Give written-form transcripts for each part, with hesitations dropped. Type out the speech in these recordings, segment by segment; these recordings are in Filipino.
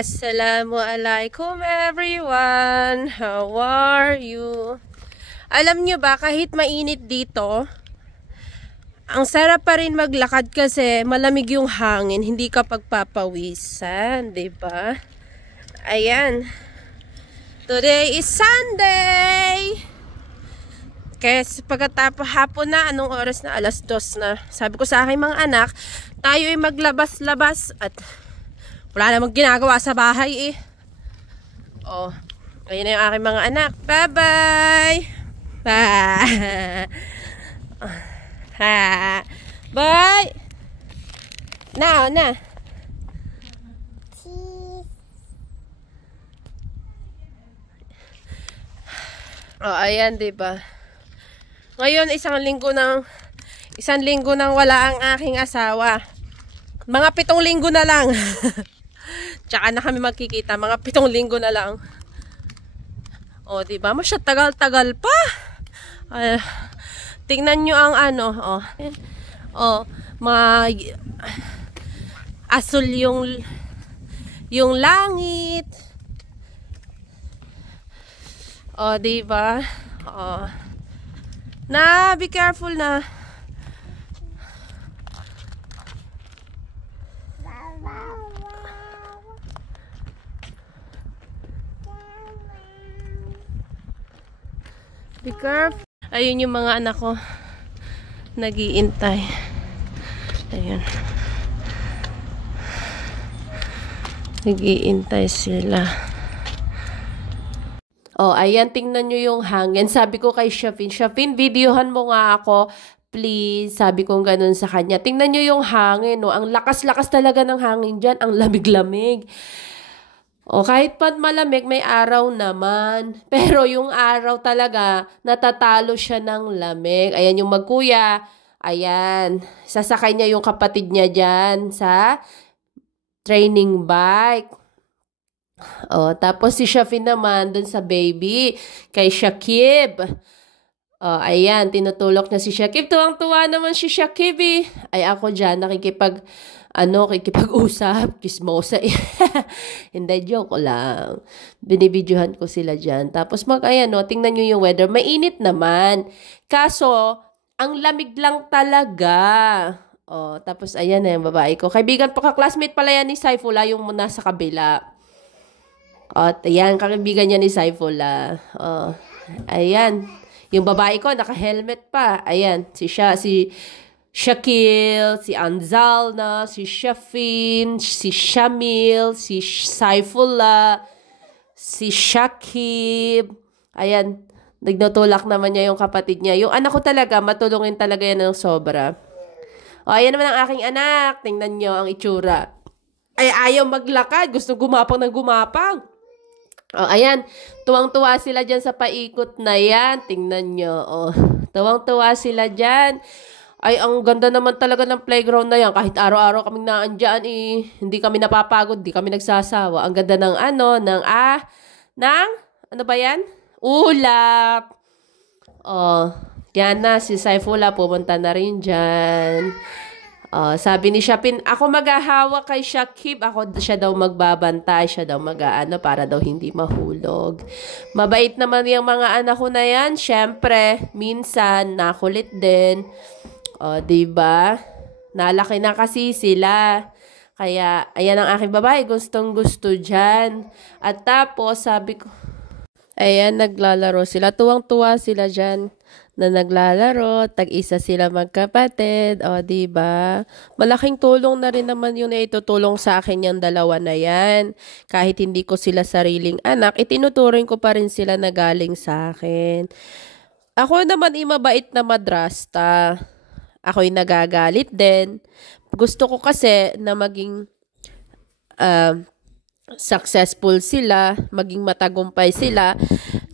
Assalamualaikum everyone! How are you? Alam nyo ba, kahit mainit dito, ang sarap pa rin maglakad kasi malamig yung hangin, hindi ka pagpapawisan, diba? Ayan. Today is Sunday! Kaya pagkatapos hapon na, anong oras na? 2:00 na. Sabi ko sa aking mga anak, tayo ay maglabas-labas at wala namang ginagawa sa bahay eh. Oh, ayun na yung aking mga anak. Bye-bye! Bye! Bye! Na. Oh, ayan, diba? Ngayon, isang linggo nang wala ang aking asawa. Mga 7 linggo na lang. Tsaka na kami magkikita. Mga 7 linggo na lang. O, diba? Masya tagal-tagal pa. Tingnan nyo ang ano. Asul yung langit. O, diba? O. Be careful na. Be careful. Ayun yung mga anak ko. Nag-iintay. Ayun. Nag-iintay sila. Oh, ayan. Tingnan nyo yung hangin. Sabi ko kay Shafin, videohan mo nga ako. Please. Sabi ko ganun sa kanya. Tingnan nyo yung hangin. No? Ang lakas-lakas talaga ng hangin dyan. Ang lamig-lamig. O, kahit pa malamig, may araw naman. Pero yung araw talaga, natatalo siya ng lamig. Ayan yung magkuya. Ayan. Sasakay niya yung kapatid niya dyan sa training bike. O, tapos si Shafin naman dun sa baby. Kay Shakib. O, ayan. Tinutulok niya si Shakib. Tuwang-tuwa naman si Shakib eh. Ay, ako dyan, kikipag-usap, kismosa. Hindi, joke lang. Binibidyohan ko sila dyan. Tapos ayan, no, tingnan nyo yung weather. Mainit naman. Kaso, ang lamig lang talaga. Oh, tapos ayan na yung babae ko. Kaibigan pa ka-classmate pala yan ni Saifullah, yung muna sa kabila. Oh, ayan, kaibigan niya ni Saifullah. Oh, ayan. Yung babae ko, naka-helmet pa. Ayan, si Shakil, si Anzalna, si Shafin, si Shamil, si Saifullah, si Shakib. Ayan, nagtutulak naman niya yung kapatid niya. Yung anak ko talaga, matulungin talaga yan ng sobra. O, ayan naman ang aking anak. Tingnan niyo ang itsura. Ay, ayaw maglakad. Gusto gumapang ng gumapang. O, ayan. Tuwang-tuwa sila dyan sa paikot na yan. Tingnan niyo. O, tuwang-tuwa sila dyan. Ay, ang ganda naman talaga ng playground na yan. Kahit araw-araw kaming naandyan eh. Hindi kami napapagod, hindi kami nagsasawa. Ang ganda ng ano ba yan? Ulap. Oh, yan na, si Saifullah pumunta na rin dyan. Oh, sabi ni Shapin, ako maghahawak kay Shakib. Siya daw magbabantay, siya daw para daw hindi mahulog. Mabait naman yung mga anak ko na yan. Siyempre, minsan, nakulit din. O, diba? Nalaki na kasi sila. Kaya, ayan ang aking babae. Gustong-gusto dyan. At tapos, sabi ko, ayan, naglalaro sila. Tuwang-tuwa sila dyan na naglalaro. Tag-isa sila magkapatid. O, diba? Malaking tulong na rin naman yun na itutulong sa akin yung dalawa na yan. Kahit hindi ko sila sariling anak, itinuturing ko pa rin sila na galing sa akin. Ako naman mabait na madrasta. Ako'y nagagalit din. Gusto ko kasi na maging successful sila, maging matagumpay sila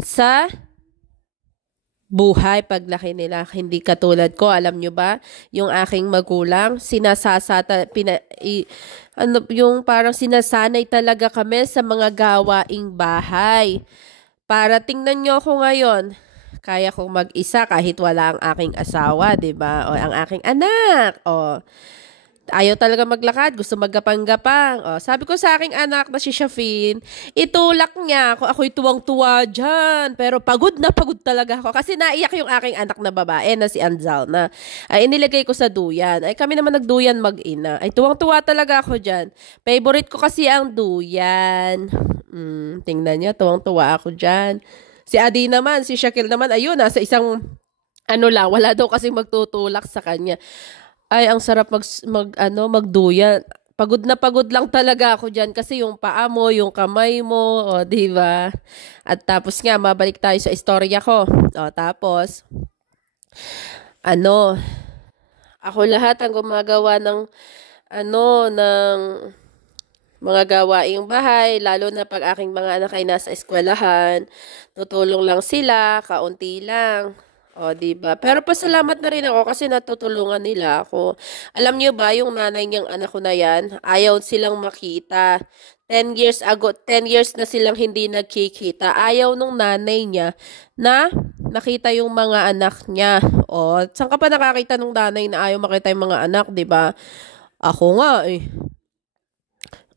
sa buhay paglaki nila. Hindi katulad ko, alam nyo ba? Yung aking magulang, yung parang sinasanay talaga kami sa mga gawaing bahay. Para tingnan nyo ako ngayon. Kaya kong mag-isa kahit wala ang aking asawa, 'di ba? O ang aking anak. O Ayaw talaga maglakad, gusto maggapang-gapang. Sabi ko sa aking anak na si Shafin, itulak niya ako, ako'y tuwang-tuwa dyan. Pero pagod na pagod talaga ako. Kasi naiyak yung aking anak na babae na si Anzal na. Ay inilagay ko sa duyan. Ay kami naman nagduyan mag-ina. Ay tuwang-tuwa talaga ako dyan. Favorite ko kasi ang duyan. Tingnan niya, tuwang-tuwa ako dyan. Si Adi naman, si Shakil naman, ayun, nasa isang, lang, wala daw kasi magtutulak sa kanya. Ay, ang sarap magduyan. Pagod na pagod lang talaga ako dyan kasi yung paa mo, yung kamay mo, di ba? At tapos nga, mabalik tayo sa istorya ko. Tapos, ako lahat ang gumagawa ng mga gawaing bahay, lalo na pag aking mga anak ay nasa eskwelahan, tutulong lang sila, kaunti lang. Diba? Pero pasalamat na rin ako kasi natutulungan nila ako. Alam niyo ba, yung nanay niyang anak ko na yan, ayaw silang makita. 10 years ago, 10 years na silang hindi nagkikita. Ayaw nung nanay niya na makita yung mga anak niya. Saan ka pa nakakita nung nanay na ayaw makita yung mga anak, diba? Ako nga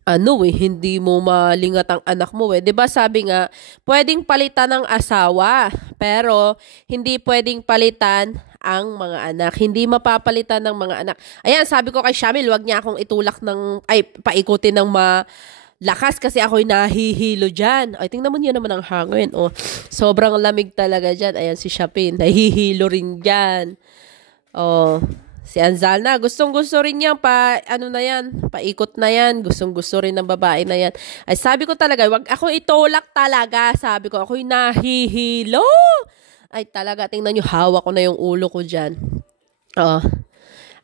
hindi mo malingat ang anak mo 'Di ba sabi nga, pwedeng palitan ng asawa, pero hindi pwedeng palitan ang mga anak. Hindi mapapalitan ng mga anak. Ayan, sabi ko kay Shamil, wag niya akong paikutin ng malakas kasi ako'y nahihilo dyan. Ay, tingnan mo niya naman ang hangin. Sobrang lamig talaga dyan. Ayan, si Shapin, nahihilo rin dyan. Si Anzal na, gustong-gusto rin niya paikot na yan, gustong-gusto rin ng babae na yan. Ay sabi ko talaga, wag ako itulak talaga, sabi ko, ako'y nahihilo. Ay talaga, tingnan nyo, hawak ko na yung ulo ko dyan.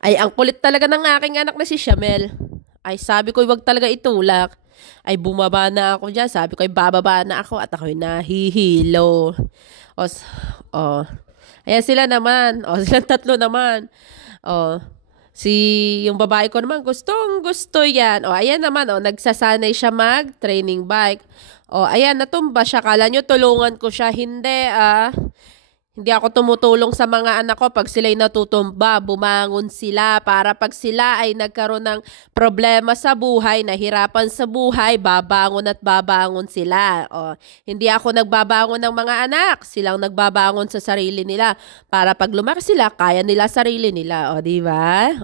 Ay ang kulit talaga ng aking anak na si Shamel. Ay sabi ko, wag talaga itulak. Ay bumaba na ako dyan, sabi ko, ay bababa na ako at ako'y nahihilo. Ayan sila naman, silang tatlo naman. Yung babae ko naman, gustong-gusto yan. Ayan naman, nagsasanay siya mag-training bike. Ayan, natumba siya. Kala nyo, tulungan ko siya. Hindi ako tumutulong sa mga anak ko. Pag sila'y natutumba, bumangon sila. Para pag sila ay nagkaroon ng problema sa buhay, nahirapan sa buhay, babangon at babangon sila. Hindi ako nagbabangon ng mga anak. Silang nagbabangon sa sarili nila. Para pag lumaki sila, kaya nila sarili nila. Diba?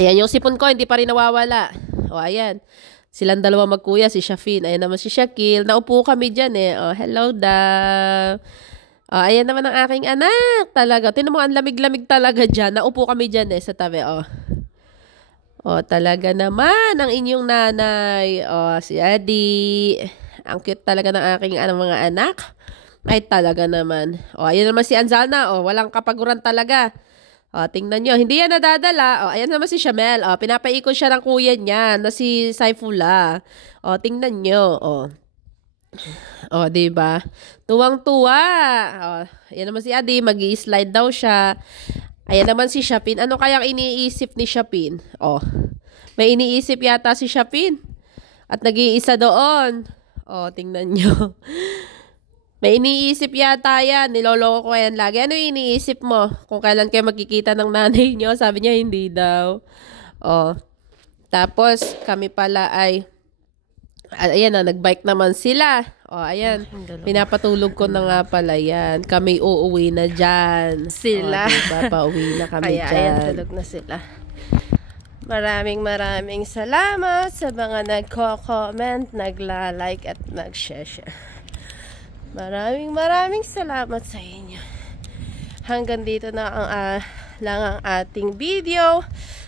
Ayan, yung sipon ko, hindi pa rin nawawala. Ayan. Silang dalawa magkuya, si Shafin. Ayan naman si Shakil. Naupo kami dyan hello daw. Ayan naman ang aking anak. Talaga. Tinan mo, ang lamig-lamig talaga dyan. Naupo kami dyan sa tabi. Talaga naman ang inyong nanay. Si Adi. Ang cute talaga ng aking mga anak. Ay talaga naman. Ayan naman si Anzal na. Walang kapaguran talaga. Tingnan nyo. Hindi yan nadadala. Ayan naman si Shamel. Pinapaikot siya ng kuya niya na si Saifullah. Tingnan nyo. Diba? Tuwang-tuwa. Ayan naman si Adi. Mag-i-slide daw siya. Ayan naman si Shapin. Ano kayang iniisip ni Shapin? May iniisip yata si Shapin. At nag-iisa doon. Tingnan nyo. May iniisip yata yan. Niloloko ko yan lagi. Ano yung iniisip mo? Kung kailan kayo magkikita ng nanay nyo? Sabi niya, hindi daw. Tapos, kami pala ay, ayan nagbike naman sila. Ayan. Pinapatulog ko na nga pala yan. Kami uuwi na dyan. Sila. Diba? Pauwi na kami dyan. Ayan, tulog na sila. Maraming salamat sa mga nagko-comment, nagla-like at nag-share. Maraming salamat sa inyo. Hanggang dito na lang ang ating video.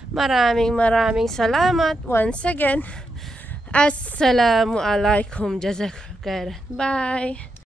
Maraming salamat once again. Assalamualaikum. Jazakallah khairan. Bye.